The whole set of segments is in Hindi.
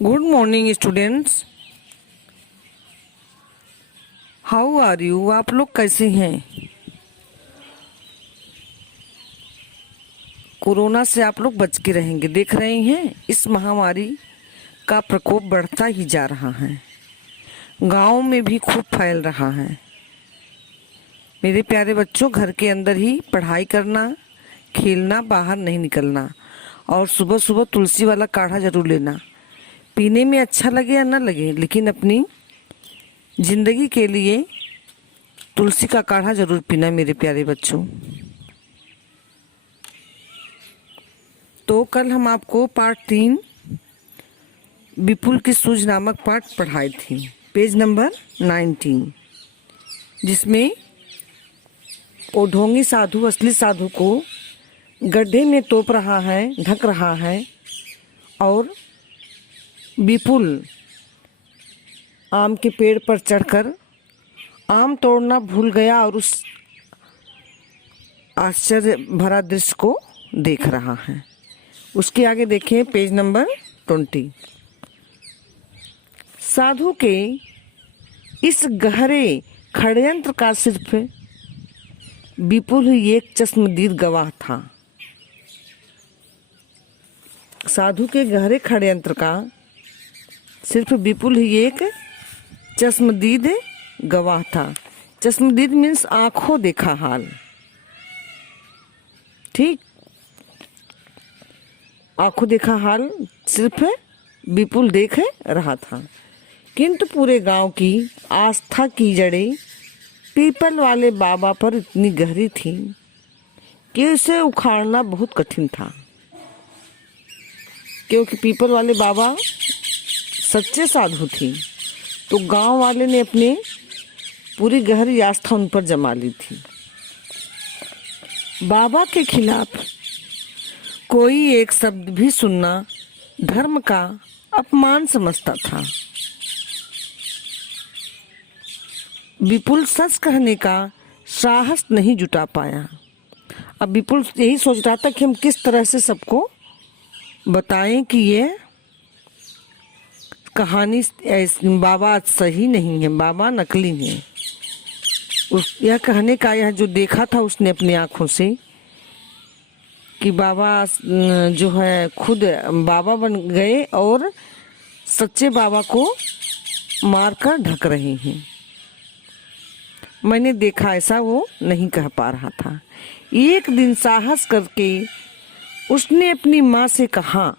Good morning students. How are you? आप लोग कैसे हैं? कोरोना से आप लोग बच के रहेंगे। देख रहे हैं इस महामारी का प्रकोप बढ़ता ही जा रहा है। गांव में भी खूब फैल रहा है। मेरे प्यारे बच्चों, घर के अंदर ही पढ़ाई करना, खेलना, बाहर नहीं निकलना और सुबह सुबह तुलसी वाला काढ़ा जरूर लेना। पीने में अच्छा लगे या ना लगे, लेकिन अपनी जिंदगी के लिए तुलसी का काढ़ा जरूर पीना मेरे प्यारे बच्चों। तो कल हम आपको पार्ट 3 विपुल की सूझ नामक पाठ पढ़ाई थी, पेज नंबर 19, जिसमें वो ढोंगी साधु असली साधु को गड्ढे में तोप रहा है, ढक रहा है, और विपुल आम के पेड़ पर चढ़कर आम तोड़ना भूल गया और उस आश्चर्य भरा दृश्य को देख रहा है। उसके आगे देखिए पेज नंबर 20। साधु के इस गहरे षड्यंत्र का सिर्फ विपुल ही एक चश्मदीद गवाह था। साधु के गहरे षड्यंत्र का सिर्फ विपुल ही एक चश्मदीद गवाह था। चश्मदीद मीन्स आंखों देखा हाल। ठीक, आंखों देखा हाल सिर्फ विपुल देख रहा था। किंतु पूरे गांव की आस्था की जड़ें पीपल वाले बाबा पर इतनी गहरी थी कि उसे उखाड़ना बहुत कठिन था, क्योंकि पीपल वाले बाबा सच्चे साधु थे। तो गांव वाले ने अपनी पूरी गहरी आस्था उन पर जमा ली थी। बाबा के खिलाफ कोई एक शब्द भी सुनना धर्म का अपमान समझता था। विपुल सच कहने का साहस नहीं जुटा पाया। अब विपुल यही सोच रहा था कि हम किस तरह से सबको बताएं कि ये कहानी बाबा सही नहीं है, बाबा नकली है। यह कहने का, यह जो देखा था उसने अपनी आंखों से कि बाबा जो है खुद बाबा बन गए और सच्चे बाबा को मारकर ढक रहे हैं। मैंने देखा, ऐसा वो नहीं कह पा रहा था। एक दिन साहस करके उसने अपनी माँ से कहा,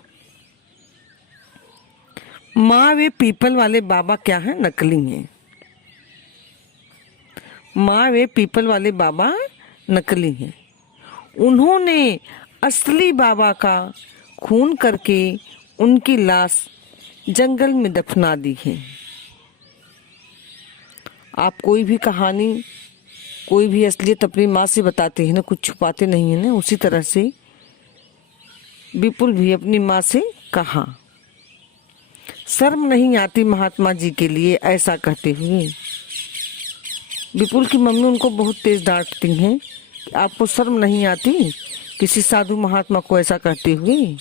माँ वे पीपल वाले बाबा क्या है? नकली हैं। माँ वे पीपल वाले बाबा नकली हैं। उन्होंने असली बाबा का खून करके उनकी लाश जंगल में दफना दी है। आप कोई भी कहानी, कोई भी असलियत अपनी माँ से बताते हैं ना, कुछ छुपाते नहीं है ना, उसी तरह से विपुल भी अपनी माँ से कहा। शर्म नहीं आती महात्मा जी के लिए ऐसा कहते हुए? विपुल की मम्मी उनको बहुत तेज डांटती हैं कि आपको शर्म नहीं आती किसी साधु महात्मा को ऐसा कहते हुए?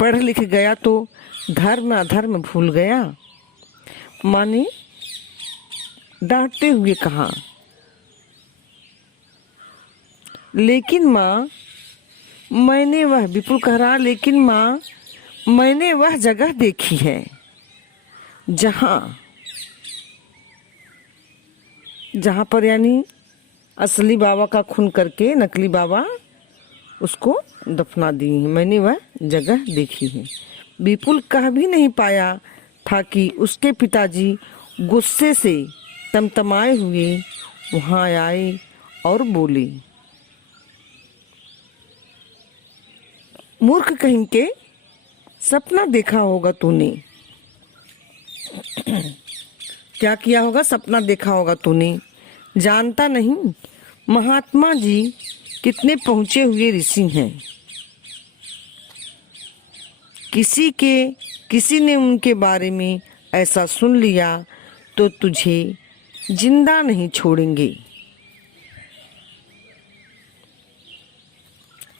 पढ़ लिख गया तो धर्म अधर्म भूल गया। माँ ने डांटते हुए कहा, लेकिन माँ मैंने वह, विपुल कह रहा, लेकिन माँ मैंने वह जगह देखी है जहां पर यानी असली बाबा का खून करके नकली बाबा उसको दफना दिए हैं। मैंने वह जगह देखी है। विपुल कह भी नहीं पाया था कि उसके पिताजी गुस्से से तमतमाए हुए वहां आए और बोले, मूर्ख कहीं के, सपना देखा होगा तूने। क्या किया होगा? सपना देखा होगा तूने। जानता नहीं महात्मा जी कितने पहुंचे हुए ऋषि हैं। किसी ने उनके बारे में ऐसा सुन लिया तो तुझे जिंदा नहीं छोड़ेंगे।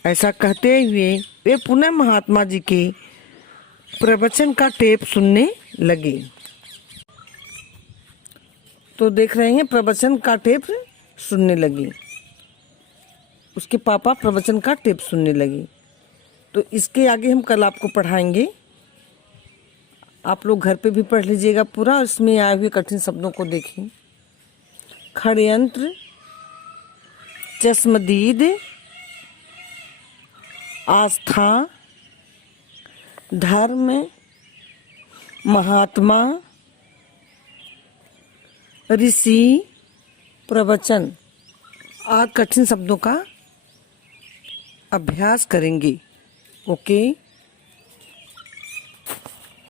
ऐसा कहते हुए वे पुनः महात्मा जी के प्रवचन का टेप सुनने लगी। तो देख रहे हैं, प्रवचन का टेप सुनने लगी। उसके पापा प्रवचन का टेप सुनने लगी। तो इसके आगे हम कल आपको पढ़ाएंगे। आप लोग घर पे भी पढ़ लीजिएगा पूरा, और इसमें आए हुए कठिन शब्दों को देखिए। षड्यंत्र, चश्मदीद, आस्था, धर्म, महात्मा, ऋषि, प्रवचन आदि कठिन शब्दों का अभ्यास करेंगे। ओके।